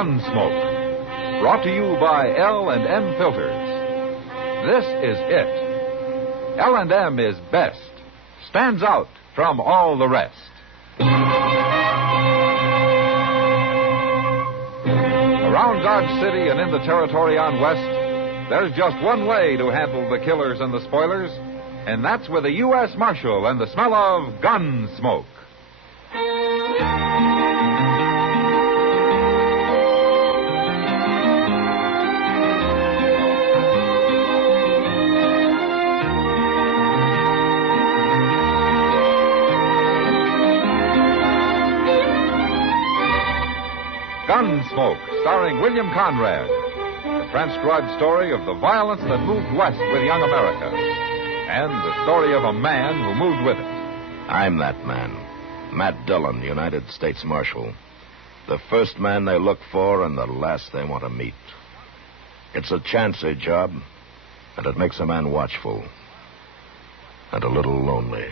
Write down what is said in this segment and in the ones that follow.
Gunsmoke. Brought to you by L&M Filters. This is it. L&M is best. Stands out from all the rest. Around Dodge City and in the territory on West, there's just one way to handle the killers and the spoilers, and that's with a U.S. Marshal and the smell of Gunsmoke. Gunsmoke, starring William Conrad. The transcribed story of the violence that moved west with young America. And the story of a man who moved with it. I'm that man. Matt Dillon, United States Marshal. The first man they look for and the last they want to meet. It's a chancy job, and it makes a man watchful. And a little lonely.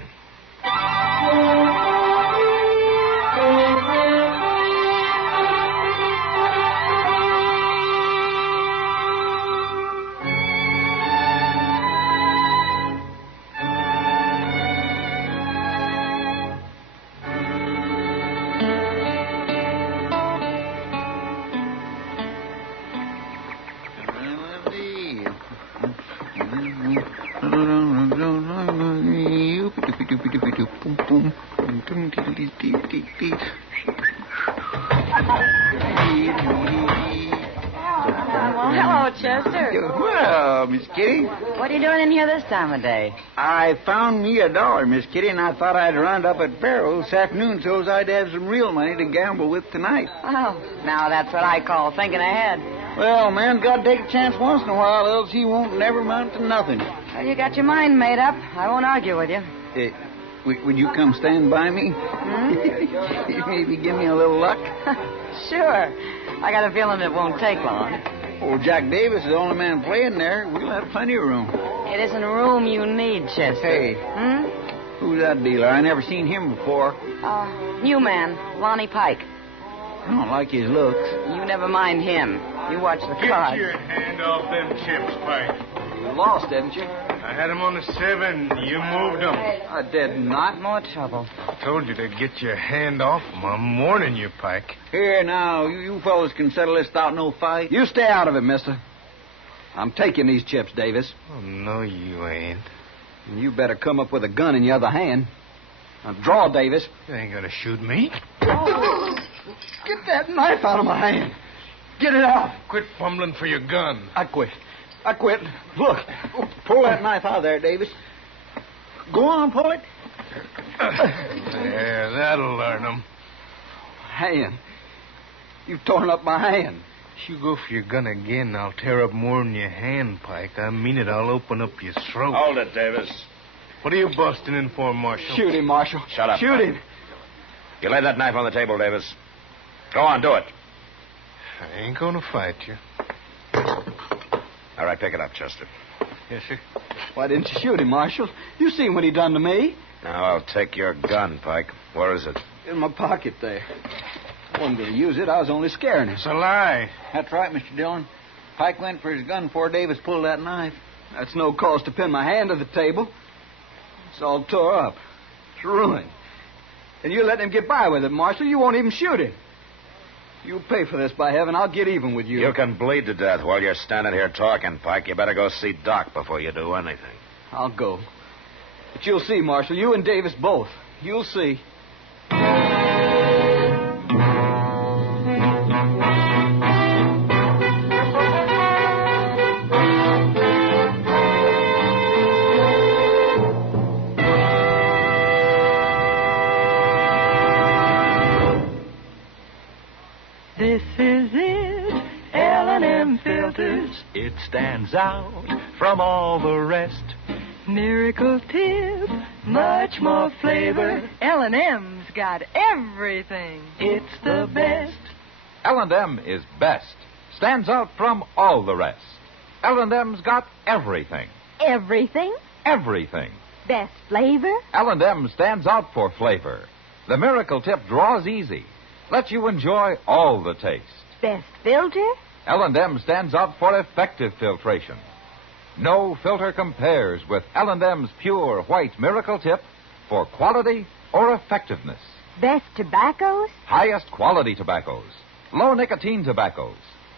Hello, Chester. Well, Miss Kitty. What are you doing in here this time of day? I found me $1, Miss Kitty, and I thought I'd run up at Barrow this afternoon so's I'd have some real money to gamble with tonight. Oh, now that's what I call thinking ahead. Well, man's got to take a chance once in a while, else he won't never amount to nothing. Well, you got your mind made up. I won't argue with you. Would you come stand by me? Maybe give me a little luck? Sure. I got a feeling it won't take long. Old Jack Davis is the only man playing there. We'll have plenty of room. It isn't room you need, Chester. Hey. Who's that dealer? I never seen him before. New man, Lonnie Pike. I don't like his looks. You never mind him. You watch the cards. Get your hand off them chips, Pike. You lost, didn't you? I had them on the 7. You moved them. I did not. More trouble. I told you to get your hand off them. I'm warning you, Pike. Here, now, you fellas can settle this without no fight. You stay out of it, mister. I'm taking these chips, Davis. Oh, no, you ain't. And you better come up with a gun in your other hand. Now, draw, Davis. You ain't gonna shoot me. Oh, get that knife out of my hand. Get it out. Quit fumbling for your gun. I quit. Look, pull that knife out of there, Davis. Go on, pull it. There, that'll learn them. Hand. You've torn up my hand. If you go for your gun again, I'll tear up more than your hand, Pike. I mean it, I'll open up your throat. Hold it, Davis. What are you busting in for, Marshal? Shoot him, Marshal. Shut up. Shoot him. You lay that knife on the table, Davis. Go on, do it. I ain't gonna fight you. All right, pick it up, Chester. Yes, sir. Why didn't you shoot him, Marshal? You seen what he done to me. Now, I'll take your gun, Pike. Where is it? In my pocket there. I wasn't going to use it. I was only scaring him. It's a lie. That's right, Mr. Dillon. Pike went for his gun before Davis pulled that knife. That's no cause to pin my hand to the table. It's all tore up. It's ruined. And you let him get by with it, Marshal. You won't even shoot him. You pay for this, by heaven. I'll get even with you. You can bleed to death while you're standing here talking, Pike. You better go see Doc before you do anything. I'll go. But you'll see, Marshal. You and Davis both. You'll see. This is it, L&M Filters. It stands out from all the rest. Miracle tip, much more flavor. L&M's got everything. It's the best. L&M is best. Stands out from all the rest. L&M's got everything. Everything? Everything. Best flavor? L&M stands out for flavor. The Miracle Tip draws easy. Lets you enjoy all the taste. best filter? L&M stands out for effective filtration. No filter compares with L&M's pure white miracle tip for quality or effectiveness. Best tobaccos? Highest quality tobaccos, low nicotine tobaccos,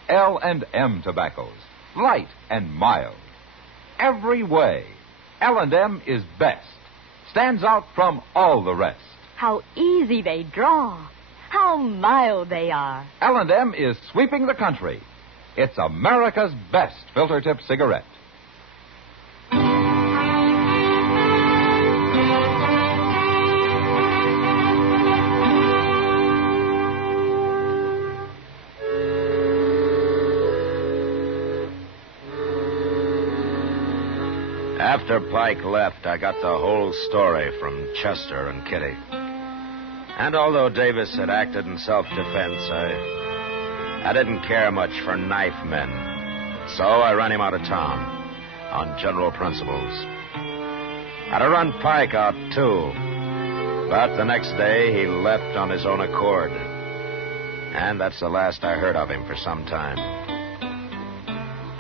L&M tobaccos, light and mild. Every way, L&M is best. Stands out from all the rest. How easy they draw. How mild they are. L&M is sweeping the country. It's America's best filter tip cigarette. After Pike left, I got the whole story from Chester and Kitty. And although Davis had acted in self-defense, I didn't care much for knife men. So I ran him out of town on general principles. I'd have run Pike out, too. But the next day, he left on his own accord. And that's the last I heard of him for some time.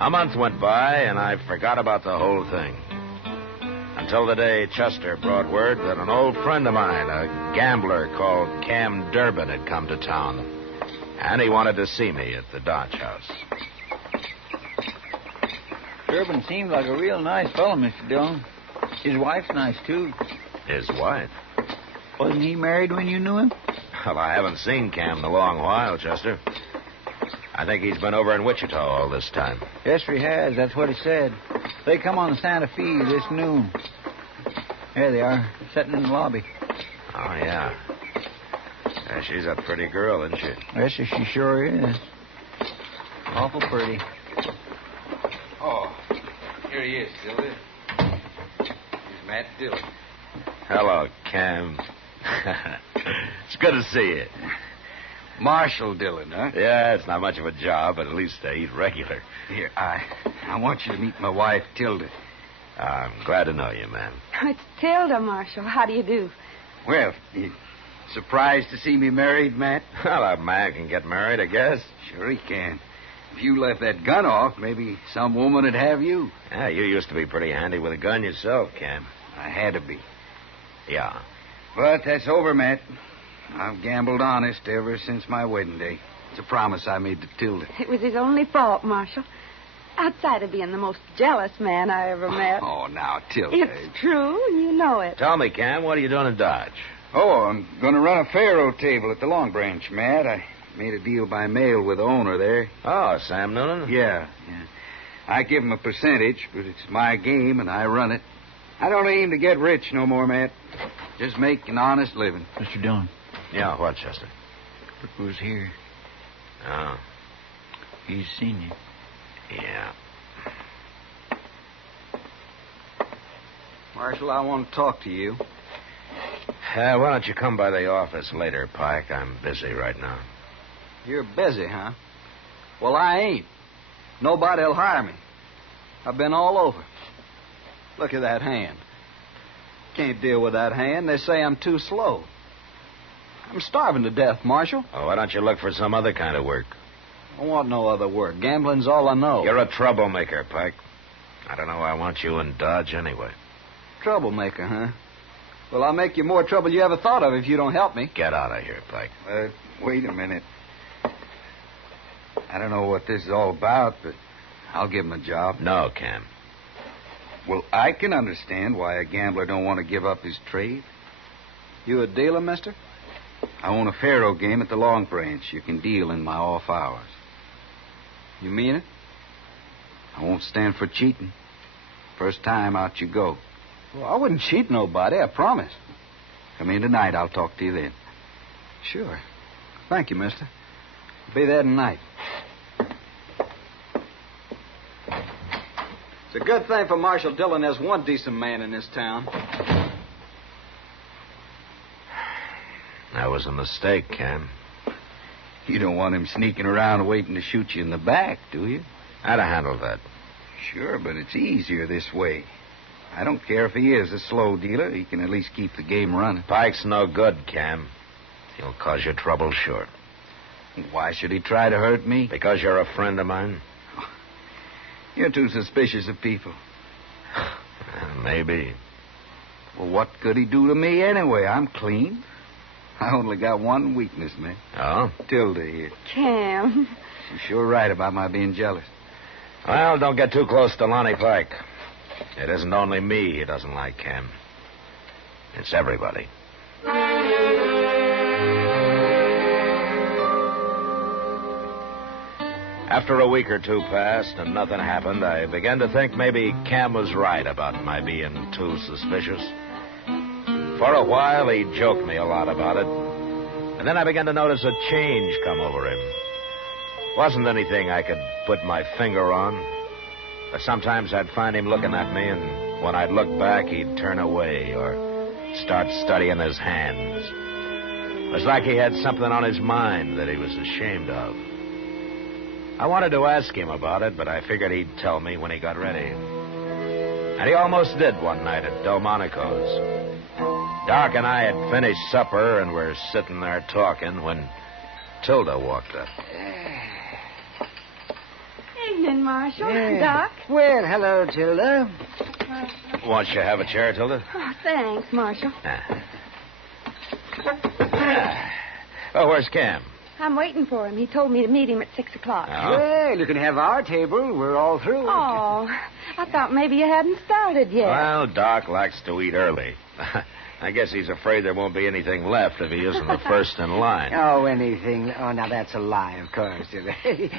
A month went by, and I forgot about the whole thing. Until the day Chester brought word that an old friend of mine, a gambler called Cam Durbin, had come to town. And he wanted to see me at the Dodge House. Durbin seemed like a real nice fellow, Mr. Dillon. His wife's nice, too. His wife? Wasn't he married when you knew him? Well, I haven't seen Cam in a long while, Chester. I think he's been over in Wichita all this time. Yes, he has. That's what he said. They come on the Santa Fe this noon. There they are, sitting in the lobby. Oh, yeah. She's a pretty girl, isn't she? Yes, she sure is. Awful pretty. Oh, here he is, Silver. Here's Matt Dillon. Hello, Cam. It's good to see you. Marshal Dillon, huh? Yeah, it's not much of a job, but at least I eat regular. Here, I want you to meet my wife, Tilda. I'm glad to know you, man. It's Tilda, Marshal. How do you do? Well, you surprised to see me married, Matt? Well, a man can get married, I guess. Sure he can. If you left that gun off, maybe some woman would have you. Yeah, you used to be pretty handy with a gun yourself, Cam. I had to be. Yeah. But that's over, Matt. I've gambled honest ever since my wedding day. It's a promise I made to Tilda. It was his only fault, Marshal. Outside of being the most jealous man I ever met. Oh, now, Tilda. It's true, and you know it. Tell me, Cam, what are you doing in Dodge? Oh, I'm going to run a faro table at the Long Branch, Matt. I made a deal by mail with the owner there. Oh, Sam Noonan? Yeah. I give him a percentage, but it's my game, and I run it. I don't aim to get rich no more, Matt. Just make an honest living. Mr. Dillon, Yeah, what, Chester? look who's here. Oh, He's seen you. yeah. Marshal, I want to talk to you. Why don't you come by the office later, Pike? I'm busy right now. You're busy, huh? Well, I ain't. Nobody'll hire me. I've been all over. Look at that hand. Can't deal with that hand. They say I'm too slow. I'm starving to death, Marshal. Oh, why don't you look for some other kind of work? I want no other work. Gambling's all I know. You're a troublemaker, Pike. I don't know why I want you in Dodge anyway. Troublemaker, huh? Well, I'll make you more trouble you ever thought of if you don't help me. Get out of here, Pike. Wait a minute. I don't know what this is all about, but I'll give him a job. No, Cam. Well, I can understand why a gambler don't want to give up his trade. You a dealer, mister? I own a faro game at the Long Branch. You can deal in my off hours. You mean it? I won't stand for cheating. First time, out you go. Well, I wouldn't cheat nobody, I promise. Come in tonight. I'll talk to you then. Sure. Thank you, mister. I'll be there tonight. It's a good thing for Marshal Dillon there's one decent man in this town. That was a mistake, Cam. You don't want him sneaking around waiting to shoot you in the back, do you? I'd have handled that. Sure, but it's easier this way. I don't care if he is a slow dealer. He can at least keep the game running. Pike's no good, Cam. He'll cause you trouble, sure. Why should he try to hurt me? Because you're a friend of mine? You're too suspicious of people. Maybe. Well, what could he do to me anyway? I'm clean. I only got one weakness, man. Oh? Tilda here. Cam. She's sure right about my being jealous. Well, don't get too close to Lonnie Pike. It isn't only me he doesn't like, Cam. It's everybody. After a week or two passed and nothing happened, I began to think maybe Cam was right about my being too suspicious. For a while, he joked me a lot about it. And then I began to notice a change come over him. Wasn't anything I could put my finger on. But sometimes I'd find him looking at me, and when I'd look back, he'd turn away or start studying his hands. It was like he had something on his mind that he was ashamed of. I wanted to ask him about it, but I figured he'd tell me when he got ready. And he almost did one night at Delmonico's. Doc and I had finished supper and were sitting there talking when Tilda walked up. Evening, Marshal. Doc. Well, hello, Tilda. Won't you have a chair, Tilda? Oh, thanks, Marshal. Oh, where's Cam? I'm waiting for him. He told me to meet him at 6 o'clock. Oh? Well, you can have our table. We're all through. Oh, I thought maybe you hadn't started yet. Well, Doc likes to eat early. I guess he's afraid there won't be anything left if he isn't the first in line. Oh, anything. Oh, now that's a lie, of course.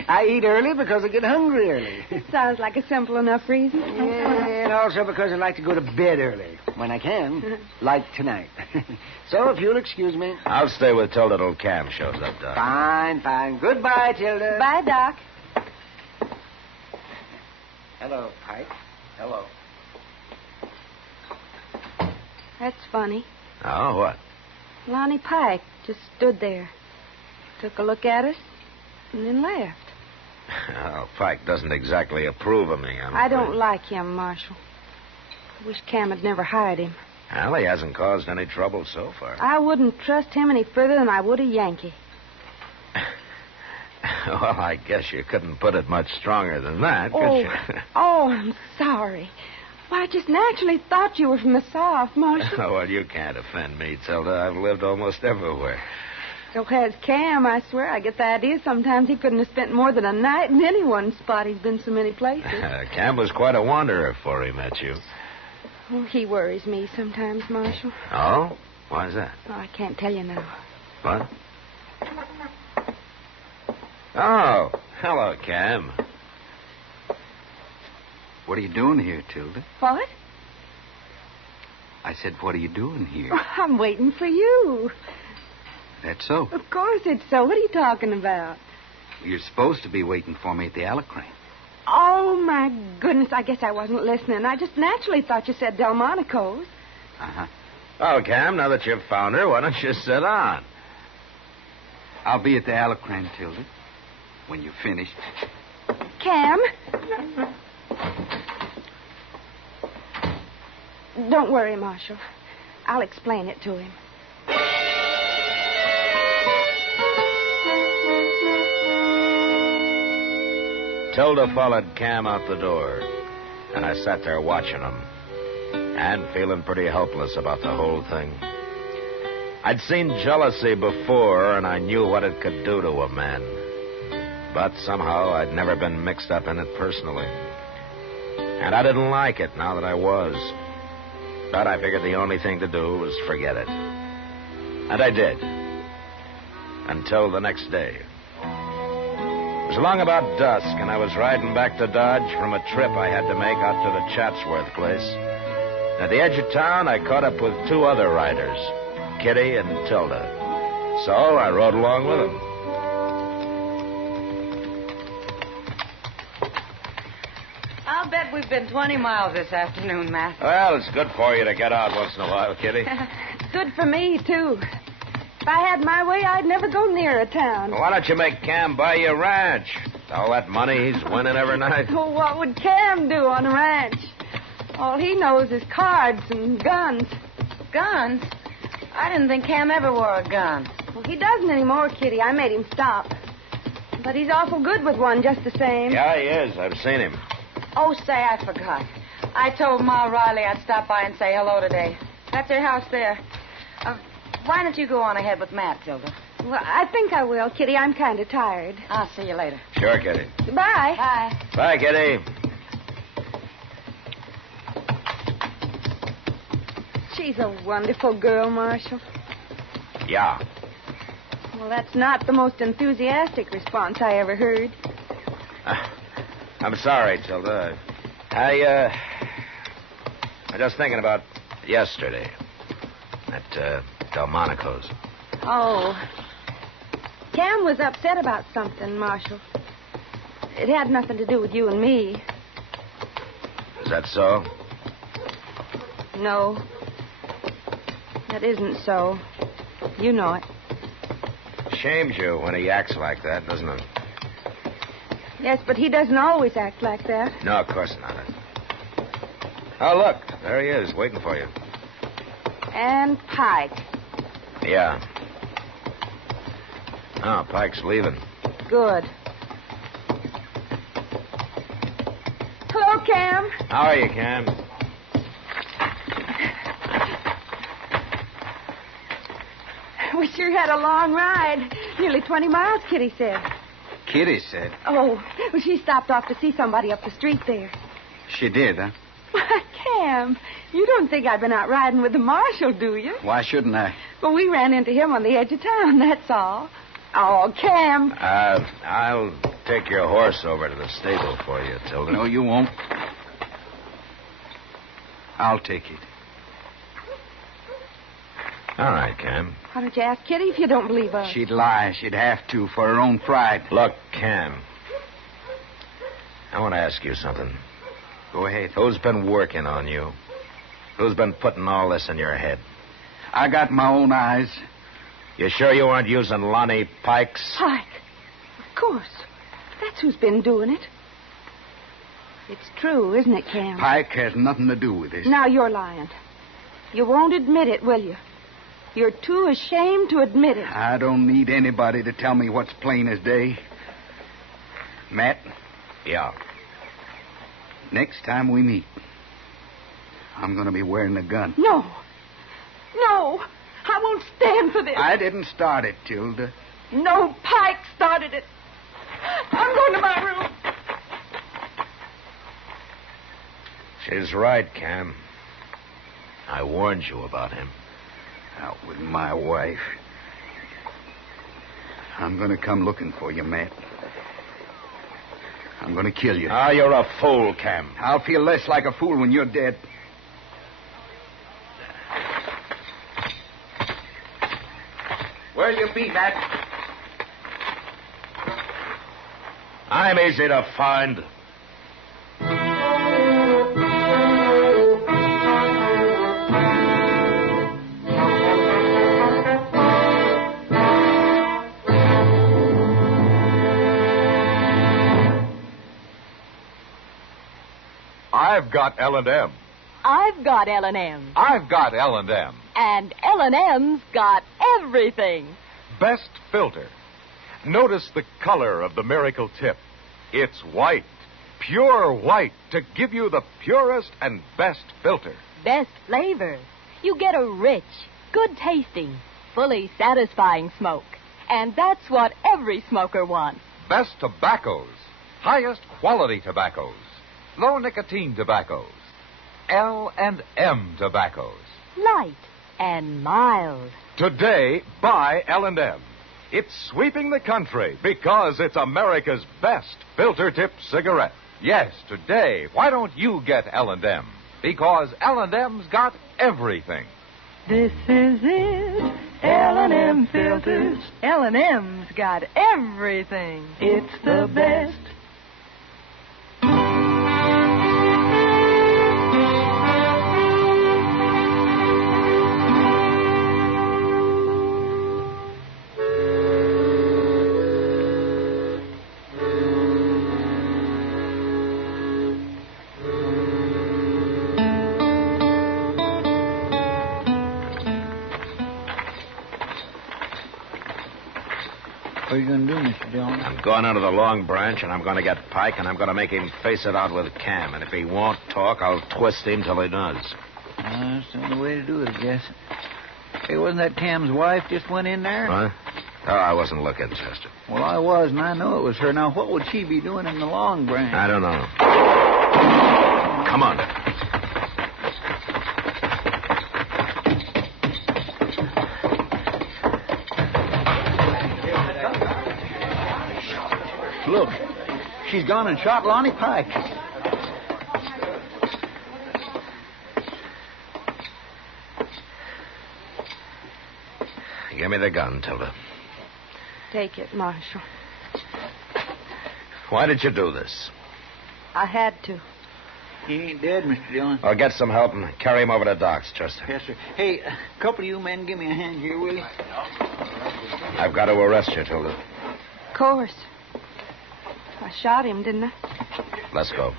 I eat early because I get hungry early. It sounds like a simple enough reason. Yeah, and also because I like to go to bed early when I can, like tonight. So if you'll excuse me. I'll stay with Tilda till Cam shows up, Doc. Fine, fine. Goodbye, Tilda. Bye, Doc. Hello, Pike. Hello. That's funny. Oh, what? Lonnie Pike just stood there, took a look at us, and then left. Well, Pike doesn't exactly approve of me. I don't like him, Marshal. I wish Cam had never hired him. Well, he hasn't caused any trouble so far. I wouldn't trust him any further than I would a Yankee. Well, I guess you couldn't put it much stronger than that, could you? I'm sorry. Well, I just naturally thought you were from the South, Marshal. Oh, well, you can't offend me, Tilda. I've lived almost everywhere. So has Cam, I swear. I get the idea sometimes he couldn't have spent more than a night in any one spot. He's been so many places. Cam was quite a wanderer before he met you. Oh, he worries me sometimes, Marshal. Oh? Why is that? Oh, I can't tell you now. What? Oh, hello, Cam. What are you doing here, Tilda? What? I said, what are you doing here? Oh, I'm waiting for you. That's so. Of course it's so. What are you talking about? You're supposed to be waiting for me at the Alacrane. Oh, my goodness. I guess I wasn't listening. I just naturally thought you said Delmonico's. Uh-huh. Oh, Cam, now that you've found her, why don't you sit on? I'll be at the Alacrane, Tilda, when you're finished. Cam? Don't worry, Marshal. I'll explain it to him. Tilda followed Cam out the door, and I sat there watching him, and feeling pretty helpless about the whole thing. I'd seen jealousy before, and I knew what it could do to a man. But somehow I'd never been mixed up in it personally. And I didn't like it now that I was. But I figured the only thing to do was forget it. And I did. Until the next day. It was along about dusk, and I was riding back to Dodge from a trip I had to make out to the Chatsworth place. At the edge of town, I caught up with two other riders, Kitty and Tilda. So I rode along with them. I'll bet we've been 20 miles this afternoon, Matt. Well, it's good for you to get out once in a while, Kitty. Good for me, too. If I had my way, I'd never go near a town. Why don't you make Cam buy you a ranch? All that money he's winning every night. Oh, what would Cam do on a ranch? All he knows is cards and guns. Guns? I didn't think Cam ever wore a gun. Well, he doesn't anymore, Kitty. I made him stop. But he's awful good with one just the same. Yeah, he is. I've seen him. Oh, say, I forgot. I told Ma Riley I'd stop by and say hello today. That's her house there. Why don't you go on ahead with Matt, Tilda? Well, I think I will, Kitty. I'm kind of tired. I'll see you later. Sure, Kitty. Goodbye. Bye. Bye, Kitty. She's a wonderful girl, Marshal. Yeah. Well, that's not the most enthusiastic response I ever heard. I'm sorry, Tilda. I'm just thinking about yesterday at Delmonico's. Oh. Cam was upset about something, Marshal. It had nothing to do with you and me. Is that so? No. That isn't so. You know it. Shames you when he acts like that, doesn't it? Yes, but he doesn't always act like that. No, of course not. Oh, look. There he is, waiting for you. And Pike. Yeah. Oh, Pike's leaving. Good. Hello, Cam. How are you, Cam? We sure had a long ride. Nearly 20 miles, Kitty said. Kitty said. Oh, well, she stopped off to see somebody up the street there. She did, huh? Why, Cam, you don't think I've been out riding with the marshal, do you? Why shouldn't I? Well, we ran into him on the edge of town, that's all. Oh, Cam. I'll take your horse over to the stable for you, Tilda. No, you won't. I'll take it. All right, Cam. Why don't you ask Kitty if you don't believe us? She'd lie. She'd have to for her own pride. Look, Cam. I want to ask you something. Go ahead. Who's been working on you? Who's been putting all this in your head? I got my own eyes. You sure you weren't using Lonnie Pike's? Pike. Of course. That's who's been doing it. It's true, isn't it, Cam? Pike has nothing to do with this. Now you're lying. You won't admit it, will you? You're too ashamed to admit it. I don't need anybody to tell me what's plain as day. Matt? Yeah. Next time we meet, I'm going to be wearing a gun. No. No. I won't stand for this. I didn't start it, Tilda. No, Pike started it. I'm going to my room. She's right, Cam. I warned you about him. Out with my wife. I'm going to come looking for you, Matt. I'm going to kill you. Ah, you're a fool, Cam. I'll feel less like a fool when you're dead. Where'll you be, Matt? I'm easy to find. I've got L&M. I've got L&M. I've got L&M. And L&M's got everything. Best filter. Notice the color of the miracle tip. It's white, pure white, to give you the purest and best filter. Best flavor. You get a rich, good-tasting, fully satisfying smoke. And that's what every smoker wants. Best tobaccos. Highest quality tobaccos. Low nicotine tobaccos. L&M tobaccos. Light and mild. Today, buy L&M. It's sweeping the country because it's America's best filter tip cigarette. Yes, today, why don't you get L&M? Because L&M's got everything. This is it. L&M filters. L&M's got everything. It's the best. What are you going to do, Mr. Dillon? I'm going into the Long Branch, and I'm going to get Pike, and I'm going to make him face it out with Cam. And if he won't talk, I'll twist him till he does. That's the only way to do it, I guess. Hey, wasn't that Cam's wife just went in there? What? Oh, I wasn't looking, Chester. Well, I was, and I know it was her. Now, what would she be doing in the Long Branch? I don't know. Come on. Look, she's gone and shot Lonnie Pike. Give me the gun, Tilda. Take it, Marshal. Why did you do this? I had to. He ain't dead, Mr. Dillon. I'll get some help and carry him over to Doc's, Chester. Yes, sir. Hey, a couple of you men give me a hand here, will you? I've got to arrest you, Tilda. Of course. I shot him, didn't I? Let's go.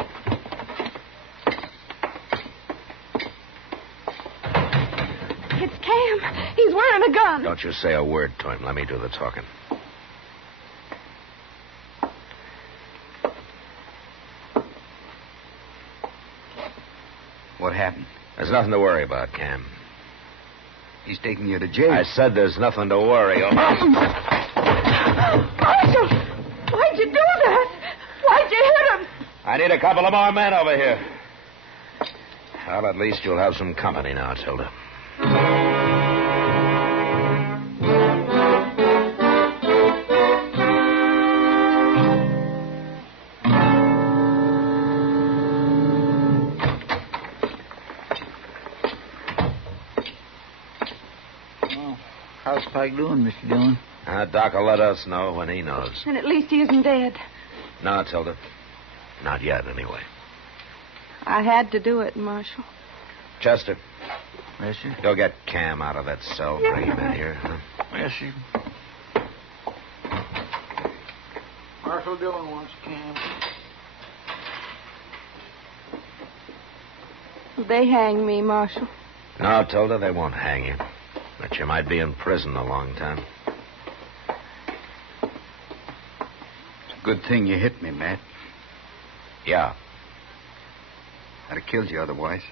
It's Cam. He's wearing a gun. Don't you say a word to him. Let me do the talking. What happened? There's nothing to worry about, Cam. He's taking you to jail. I said there's nothing to worry about. Marshal! Why'd you do that? Why'd you hit him? I need a couple of more men over here. Well, at least you'll have some company now, Tilda. How's Pike doing, Mr. Dillon? Doc will let us know when he knows. And at least he isn't dead. No, Tilda. Not yet, anyway. I had to do it, Marshal. Chester. Yes, sir. Go get Cam out of that cell. Bring him in here. Huh? Yes, sir. Marshal Dillon wants Cam. They hang me, Marshal. No, Tilda, they won't hang you. But you might be in prison a long time. It's a good thing you hit me, Matt. Yeah. I'd have killed you otherwise.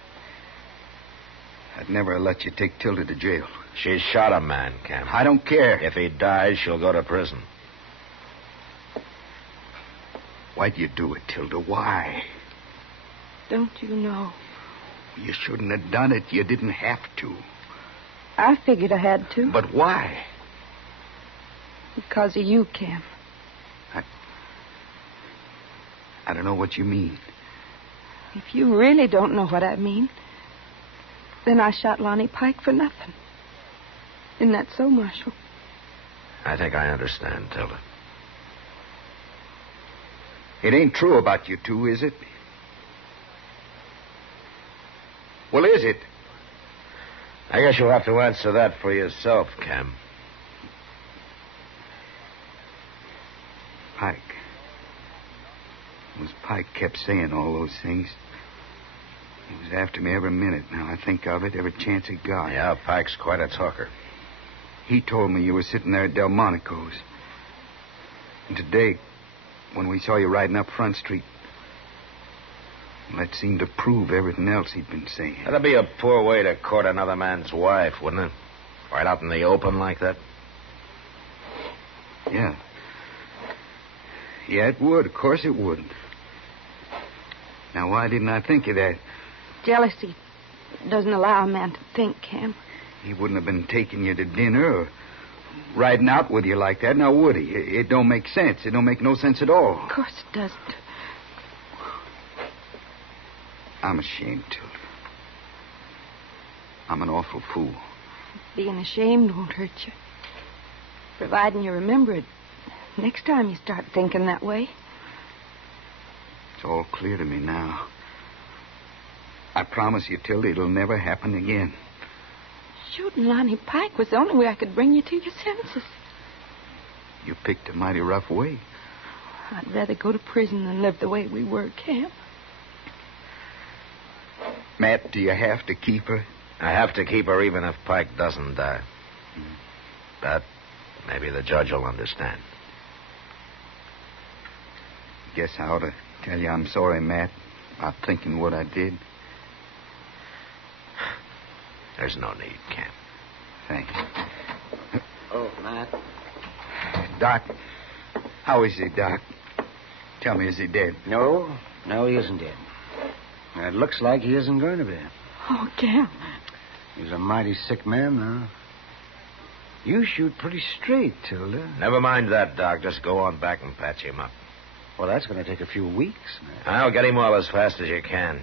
I'd never have let you take Tilda to jail. She shot a man, Cam. I don't care. If he dies, she'll go to prison. Why'd you do it, Tilda? Why? Don't you know? You shouldn't have done it. You didn't have to. I figured I had to. But why? Because of you, Cam. I don't know what you mean. If you really don't know what I mean, then I shot Lonnie Pike for nothing. Isn't that so, Marshal? I think I understand, Tilda. It ain't true about you two, is it? Well, is it? I guess you'll have to answer that for yourself, Cam. Pike. It was Pike kept saying all those things. He was after me every minute. Now I think of it, every chance he got. Yeah, Pike's quite a talker. He told me you were sitting there at Delmonico's. And today, when we saw you riding up Front Street, that seemed to prove everything else he'd been saying. That'd be a poor way to court another man's wife, wouldn't it? Right out in the open like that? Yeah. Yeah, it would. Of course it would. Now, why didn't I think of that? Jealousy doesn't allow a man to think, Cam. He wouldn't have been taking you to dinner or riding out with you like that, now would he? It don't make sense. It don't make no sense at all. Of course it doesn't. I'm ashamed, Tilda. I'm an awful fool. Being ashamed won't hurt you. Providing you remember it next time you start thinking that way. It's all clear to me now. I promise you, Tilda, it'll never happen again. Shooting Lonnie Pike was the only way I could bring you to your senses. You picked a mighty rough way. I'd rather go to prison than live the way we were, Cam. Matt, do you have to keep her? I have to keep her even if Pike doesn't die. But maybe the judge will understand. Guess I ought to tell you I'm sorry, Matt, about thinking what I did. There's no need, Camp. Thank you. Oh, Matt. Doc, how is he, Doc? Tell me, is he dead? No, he isn't dead. It looks like he isn't going to be. Oh, Camp. He's a mighty sick man now. You shoot pretty straight, Tilda. Never mind that, Doc. Just go on back and patch him up. Well, that's going to take a few weeks, man. I'll get him well as fast as you can.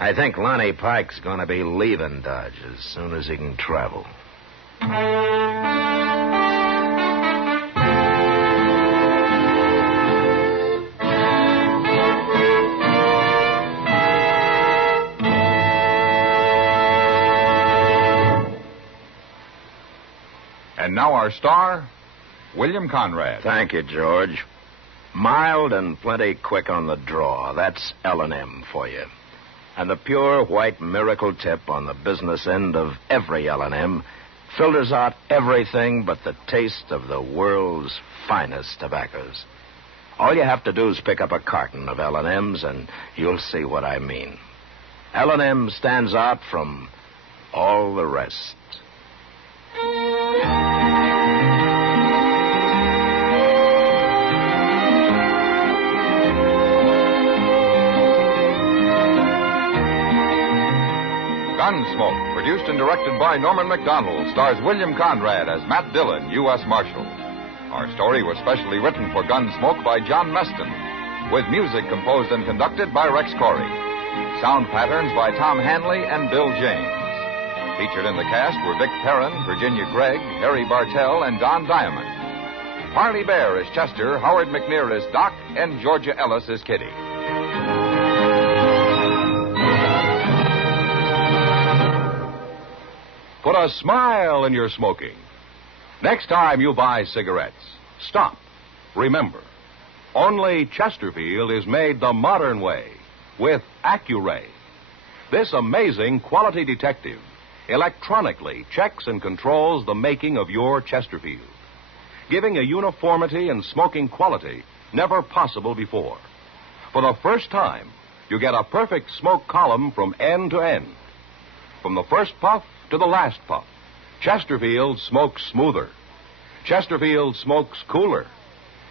I think Lonnie Pike's going to be leaving Dodge as soon as he can travel. And now our star, William Conrad. Thank you, George. Mild and plenty quick on the draw. That's L&M for you. And the pure white miracle tip on the business end of every L&M filters out everything but the taste of the world's finest tobaccos. All you have to do is pick up a carton of L&Ms and you'll see what I mean. L&M stands out from all the rest. Gunsmoke, produced and directed by Norman Macdonnell, stars William Conrad as Matt Dillon, U.S. Marshal. Our story was specially written for Gunsmoke by John Meston, with music composed and conducted by Rex Corey. Sound patterns by Tom Hanley and Bill James. Featured in the cast were Vic Perrin, Virginia Gregg, Harry Bartell, and Don Diamond. Parley Baer is Chester, Howard McNear is Doc, and Georgia Ellis is Kitty. Put a smile in your smoking. Next time you buy cigarettes, stop. Remember, only Chesterfield is made the modern way with Accuray. This amazing quality detective electronically checks and controls the making of your Chesterfield, giving a uniformity and smoking quality never possible before. For the first time, you get a perfect smoke column from end to end. From the first puff to the last puff, Chesterfield smokes smoother. Chesterfield smokes cooler.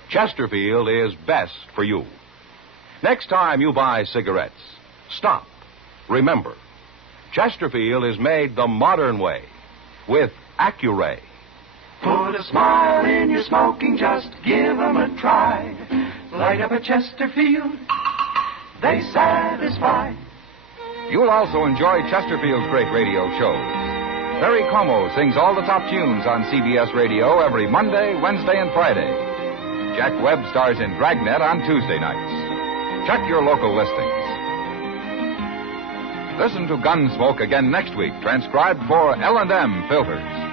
Chesterfield is best for you. Next time you buy cigarettes, stop. Remember, Chesterfield is made the modern way with Accuray. Put a smile in your smoking, just give 'em a try. Light up a Chesterfield, they satisfy. You'll also enjoy Chesterfield's great radio shows. Perry Como sings all the top tunes on CBS Radio every Monday, Wednesday, and Friday. Jack Webb stars in Dragnet on Tuesday nights. Check your local listings. Listen to Gunsmoke again next week, transcribed for L&M Filters.